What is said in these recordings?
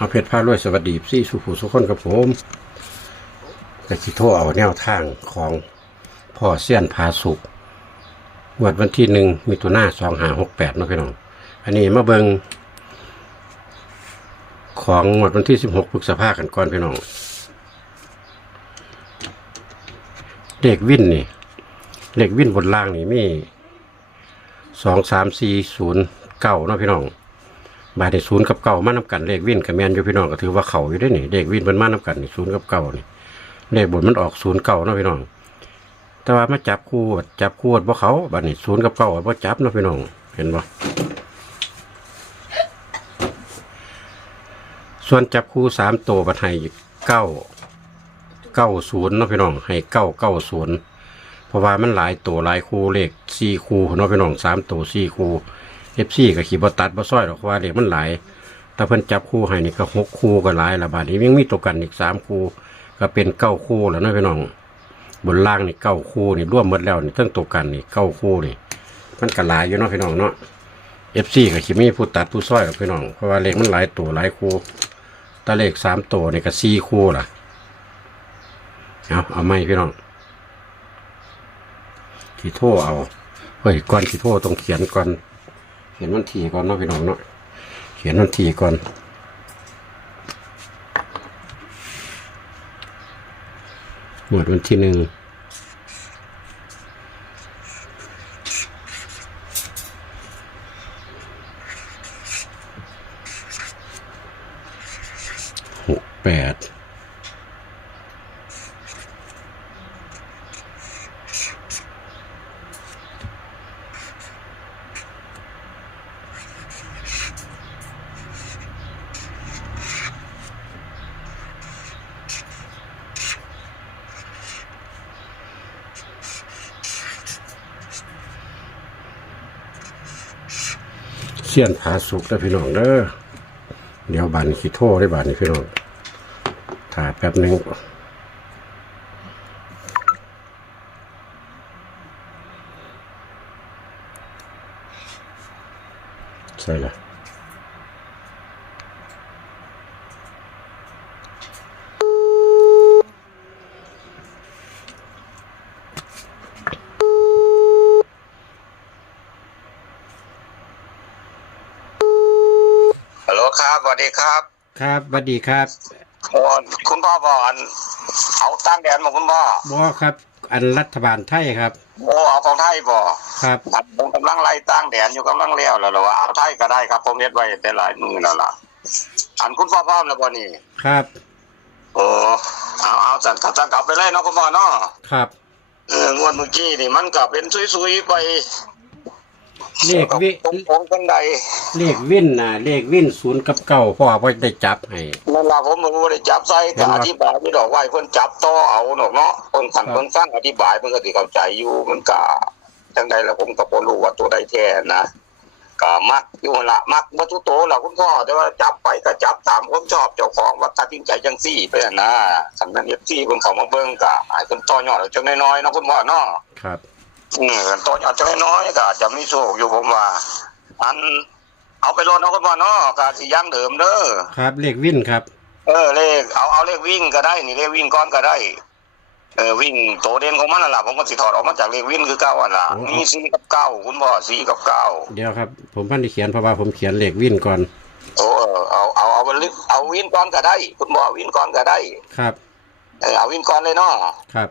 เอาเพชรพารวยสวัสดีพี่สุภูสุคนกับผมแต่สิโทรเอาแนวทางของพ่อเสี้ยนพาสุกวันที่1 มิถุนายน 2568นะพี่น้องอันนี้มาเบิงของวันที่16 พฤษภาคมกันก่อนพี่น้องเลขวินนี่เลขวินบนล่างนี่มี2 3 4 0 9นะพี่น้องบาทใน0 กับ 9มานํกันเลขวินกับแมนอยู่พี่น้องก็ถือว่าเขาอยู่ได้นี่เลขวินมันมานํกันนี่0 กับ 9นี่เลขบนมันออก0 9นะพี่น้องแต่ว่ามาจับคู่บ่เขาบาทนี้0 กับ 9บ่จับนะพี่น้องเห็นบ่ส่วนจับคู่3ตัวบัดให้990เนาะพี่น้องให้990เพราะว่ามันหลายตัวหลายคู่เลข4คู่เนาะพี่น้อง3ตัว4คู่FC ก็ขี่บ่ตัดบ่ซ้อยหรอกว่าเลขมันหลายแต่เพิ่นจับคู่ให้นี่ก็6คู่ก็หลายละบาดนี้ยังมีตัวกันอีก3คู่ก็เป็น9คู่แล้วเนาะพี่น้องบนล่างนี่9คู่นี่รวมหมดแล้วนี่ทั้งตัวกันนี่9คู่นี่มันก็หลายอยู่เนาะพี่น้องเนาะ FC ก็ขี่มีผู้ตัดผู้ซ้อยหรอกพี่น้องเพราะว่าเลขมันหลายตัวหลายคู่แต่เลข3ตัวนี่ก็4คู่ล่ะเอาไม่พี่น้องขี่โทเอาเฮ้ยก่อนขี่โทต้องเขียนก่อนเขียนวันที่ก่อนเนาะพี่น้องเนาะเขียนวันที่ก่อนหมดวันที่1/6/8เสี้ยนผาสุกแล้วพี่น้องเด้อเดี๋ยวบานขี้โทได้บานนี้พี่น้องถ่ายแป๊บนึงใช่ละฮัลโหลครับสวัสดีครับครับสวัสดีครับคุณพ่อบอกเอาตั้งแดนมาคุณพ่อบ่ครับอันรัฐบาลไทยครับเอาของไทยบ่ครับผมกำลังไล่ตั้งแดนอยู่กำลังเลี้ยวแล้วว่าเอาไทยก็ได้ครับผมเฮ็ดไว้แต่หลายมือแล้วล่ะอันคุณพ่อพร้อมแล้วบ่นี่ครับเอาจัดกลับไปเลยเนาะคุณพ่อเนาะครับงวดเมื่อกี้นี่มันก็เป็นซุยๆไปเลขวิผมกันใดเลขวินน่ะเลขวิน0 กับ 9พ่อบ่ได้จับให้นั่นล่ะผมบ่ได้จับใส่ก็อธิบายไม่ดอกไว้เพิ่นจับต่อเอาเนาะเพิ่นสั่งเพิ่นฟังอธิบายเพิ่นก็สิเข้าใจอยู่มันก็จังได๋ล่ะผมก็บ่รู้ว่าตัวใดแท้นะก็มักอยู่ล่ะมักบ่ทุกโตล่ะคุณพ่อแต่ว่าจับไปก็จับตามความชอบเจ้าของว่าตัดสินใจจังซี่ไปนะสำนัก FC เพิ่นเข้ามาเบิ่งก็ให้เพิ่นต่อยอดจังน้อยๆเนาะคุณพ่อเนาะครับต่อยอดจังน้อยก็อาจจะมีโชคอยู่ผมว่าอันเอาไปรถเนาะคุณพ่อเนาะก็สิยังเดิมเด้อครับเลขวินครับเลขเอาเลขวิ่งก็ได้นี่เลขวิ่งก่อนก็ได้วิ่งโตเด่นของมันน่ะผมก็สิถอดออกมาจากเลขวิ่งคือ9อ่ะล่ะมี4 กับ 9คุณพ่อ4 กับ 9เดี๋ยวครับผมพันได้เขียนเพราะว่าผมเขียนเลขวินก่อนเอาวิ่งก่อนก็ได้คุณพ่อวิ่งก่อนก็ได้ครับเอาวิ่งก่อนเลยเนาะครับ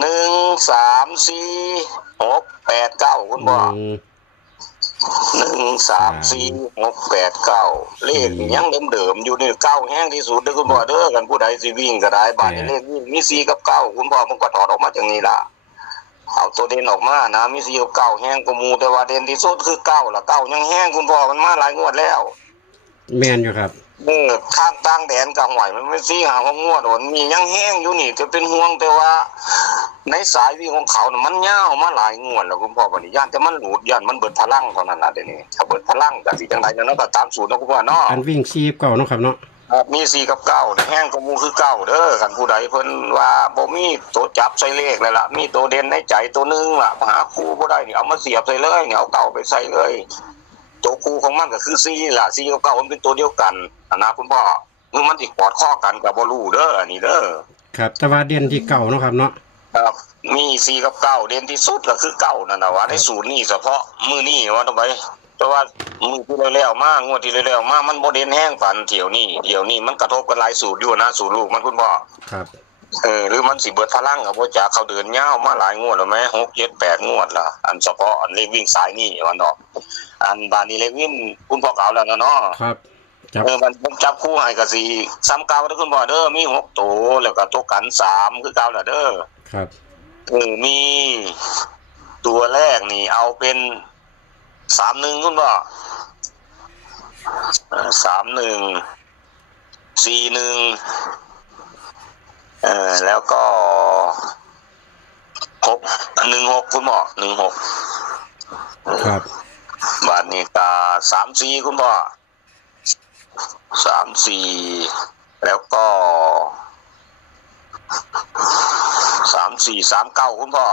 1 3 4 6 8 9คุณพ่อ1 3 4 6 8 9เลขยังเดิมๆอยู่นี่9แห้งที่สุดเด้อคุณพ่อเด้อกันผู้ใดสิวิ่งก็ได้บาดนี้เลขวิ่งมี4 กับ 9คุณพ่อมันก็ถอดออกมาจังนี้ล่ะเอาตัวเด่นออกมานะมี4 กับ 9แห้งกว่าหมู่แต่ว่าเด่นที่สุดคือ9ล่ะ9ยังแห้งคุณพ่อมันมาหลายงวดแล้วแม่นอยู่ครับข้างตั้งแดนกับหวยมันไม่4 5 6งวดโดนมียังแห้งอยู่นี่จะเป็นห่วงแต่ว่าในสายวิ่งของเขามันยาวมาหลายงวดแล้วคุณพ่อบัดนี้ย่านแต่มันหลุดย่านมันเบิดพลังเท่านั้นล่ะเดี๋ยวนี้ถ้าเบิดพลังก็สิจังได๋เนาะก็ตามสูตรเนาะคุณพ่อเนาะอันวิ่ง4 กับ 9เนาะครับเนาะมี4 กับ 9แต่แห้งกว่าหมู่คือ9เด้อกันผู้ใดเพิ่นว่าบ่มีตัวจับใส่เลขแล้วล่ะมีตัวเด่นในใจตัวนึงล่ะหาคู่บ่ได้นี่เอามาเสียบใส่เลยนี่เอาเก่าไปใส่เลยตัวคู่ของมันก็คือ4ล่ะ4 กับ 9มันเป็นตัวเดียวกันนะคุณพ่อ มันสิกอดข้อกันกับบ่รู้เด้ออันนี้เด้อ ครับแต่ว่าเด่นที่เก่าเนาะครับเนาะ ครับมี4กับ9เด่นที่สุดก็คือ9นั่นน่ะว่าในสูตรนี้เฉพาะมื้อนี้ว่าต้องไปแต่ว่ามื้อที่แล้วๆมางวดที่แล้วๆมามันบ่เด่นแห้งฝันเที่ยวนี้มันกระทบกันหลายสูตรอยู่นะสูตรลูกมันคุณพ่อ ครับ หรือมันสิเบิดพลังกับบ่จักเขาเดินยาวมาหลายงวดแล้วแม่6 7 8งวดละอันเฉพาะอันเลขวิ่งสายนี่ว่าเนาะอันบานนี้เลขวิ่งคุณพ่อเก่าแล้วเนาะ ครับจับ มันผมจับคู่ให้ก็สิซ้ำเก่าเด้อคุณพ่อเด้อมี6ตัวแล้วก็ตัวกัน3คือเก่าแล้วเด้อ ครับ มีตัวแรกนี่เอาเป็น31คุณพ่อ31 41แล้วก็16คุณพ่อ16 ครับ บาทนี้ก็34คุณพ่อ34แล้วก็3439คุณพ่อ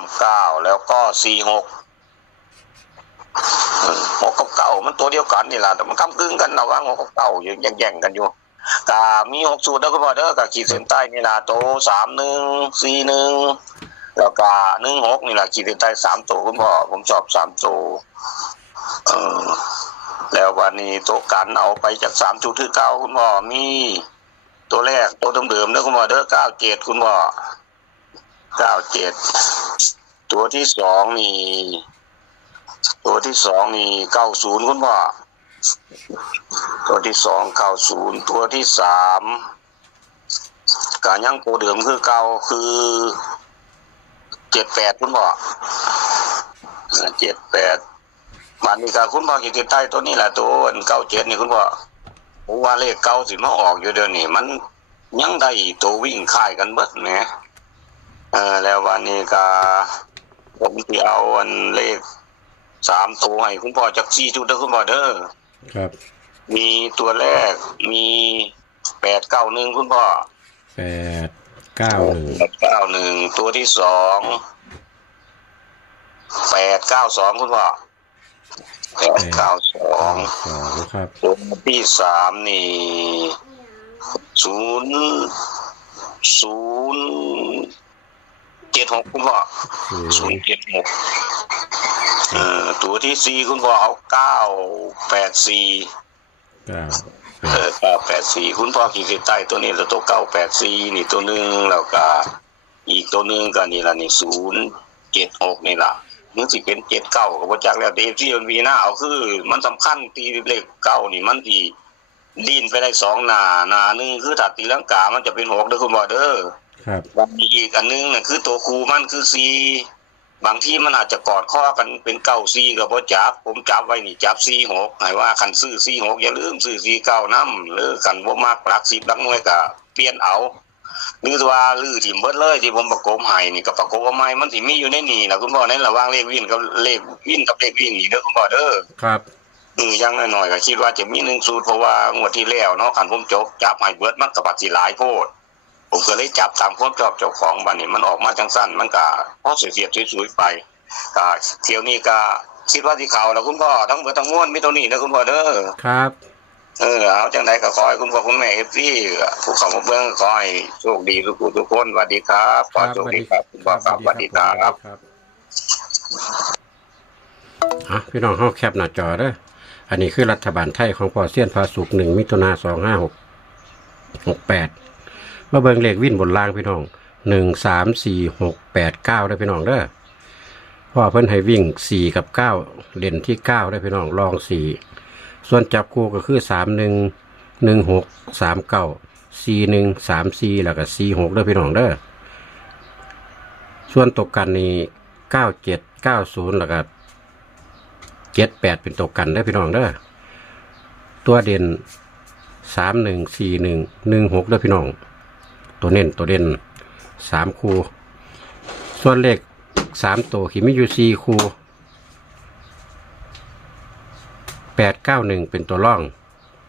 39แล้วก็46 6กับ9มันตัวเดียวกันนี่ล่ะแต่มันกำกึ่งกันระหว่าง6กับ9อยู่แย่งๆกันอยู่ก็มี6สูตรเด้อคุณพ่อเด้อก็ขีดเส้นใต้นี่ล่ะโต31 41แล้วก็16นี่ล่ะขีดเส้นใต้3ตัวคุณพ่อผมชอบ3ตัวแล้ววันนี้ตัวกันเอาไปจาก3จุดคือ9คุณพ่อมีตัวแรกตัวเดิมๆเด้อคุณพ่อเด้อ97คุณพ่อ97ตัวที่2นี่90คุณพ่อตัวที่2 90ตัวที่3ก็ยังตัวเดิมคือเก่าคือ78คุณพ่อ78มันนี่ก็คุณพ่อขีดใต้ตัวนี้แหละตัว97นี่คุณพ่อผมว่าเลขเก่าสิมาออกอยู่เดี๋ยวนี้มันยังได้ตัววิ่งค่ายกันเบิดแหมแล้ววันนี้ก็ผมสิเอาอันเลข3ตัวให้คุณพ่อจาก4จุดเด้อคุณพ่อเด้อ ครับ มีตัวแรกมี891คุณพ่อ891ตัวที่2 892คุณพ่อ892ครับตัวที่3นี่076คุณพ่อ076ตัวที่4คุณพ่อเอา984 984คุณพ่อขีดเส้นใต้ตัวนี้แล้วตัว984นี่ตัวนึงแล้วก็อีกตัวนึงก็นี่ล่ะนี่076นี่ล่ะมันสิเป็น79ก็บ่จักแล้วเดฟที่มันมีหน้าเอาคือมันสำคัญตีเลข9นี่มันสิดิ้นไปได้2หน้านึงคือถ้าตีลังกามันจะเป็น6เด้อคุณพ่อเด้อ ครับ บางอีกอันนึงน่ะคือตัวครูมันคือ4บางที่มันอาจจะกอดข้อกันเป็น94ก็บ่จับผมจับไว้นี่จับ46ให้ว่าคันซื้อ46อย่าลืมซื้อ49นำหรือคันบ่มักหลัก10หลักหน่วยก็เปลี่ยนเอาหรือว่าลื้อถิ่มเบิดเลยที่ผมประกบให้นี่ก็ประกบว่าใหม่มันสิมีอยู่ในนี่ล่ะคุณพ่อในระหว่างเลขวิ่งกับเลขวิ่งนี่เด้อคุณพ่อเด้อ ครับ อย่างน้อยๆก็คิดว่าจะมี1สูตรเพราะว่างวดที่แล้วเนาะคันผมจับให้เบิดมันก็ปัดสิหลายโพดผมก็เลยจับตามความชอบเจ้าของบัดนี้มันออกมาจังซั่นมันก็พอเสียบสวยๆไปก็เที่ยวนี้ก็คิดว่าสิเข้าแล้วคุณพ่อทั้งเบิดทั้งมวลมีตัวนี้นะคุณพ่อเด้อ ครับ เอาจังได๋ก็ขอให้คุณพ่อคุณแม่ FC ผู้เข้ามาเบิ่งขอให้โชคดีทุกคนสวัสดีครับขอโชคดีครับคุณพ่อครับสวัสดีครับ พี่น้องเฮาแคปหน้าจอเด้ออันนี้คือรัฐบาลไทยของพ่อเซียนพาสุก1มิถุนายน2568มาเบิ่งเลขวิ่นบนล่างพี่น้อง1 3 4 6 8 9ได้พี่น้องเด้อพ่อเพิ่นให้วิ่ง4กับ9เล่นที่9ได้พี่น้องลอง4ส่วนจับคู่ก็คือ31 16 39 41 34แล้วก็46ได้พี่น้องเด้อส่วนตกกันนี่97 90แล้วก็78เป็นตัวกันได้พี่น้องเด้อตัวเด่น314116ได้พี่น้องตัวเน้น3คู่ส่วนเลข3ตัวที่มีอยู่4คู่891เป็นตัวร่อง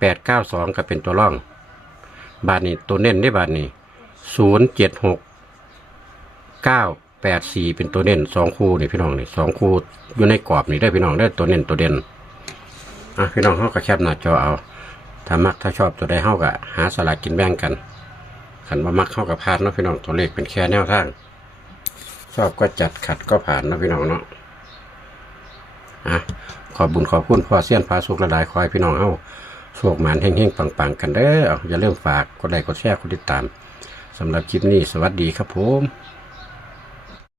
892ก็เป็นตัวร่องบาทนี้ตัวเน้นได้บาทนี้076 984เป็นตัวเน้น2คู่นี่พี่น้องนี่2คู่อยู่ในกรอบนี่ได้พี่น้องได้ตัวเน้นตัวเด่นพี่น้องเขาก็แคปหน้าจอเอา ถ้ามักถ้าชอบตัวใดเฮาก็หาสลากกินแบ่งกันขันว่ามักเข้ากับพานเนาะพี่น้องตัวเลขเป็นแค่แนวทางชอบก็จัดขัดก็ผ่านเนาะพี่น้องเนาะขอบบุญขอบคุณพ่อเสี้ยนพาสุกระดายคอยพี่น้องเฮาโชคหมานเฮงๆปังๆกันเด้ออย่าลืมฝากกดไลค์กดแชร์กดติดตามสำหรับคลิปนี้สวัสดีครับผม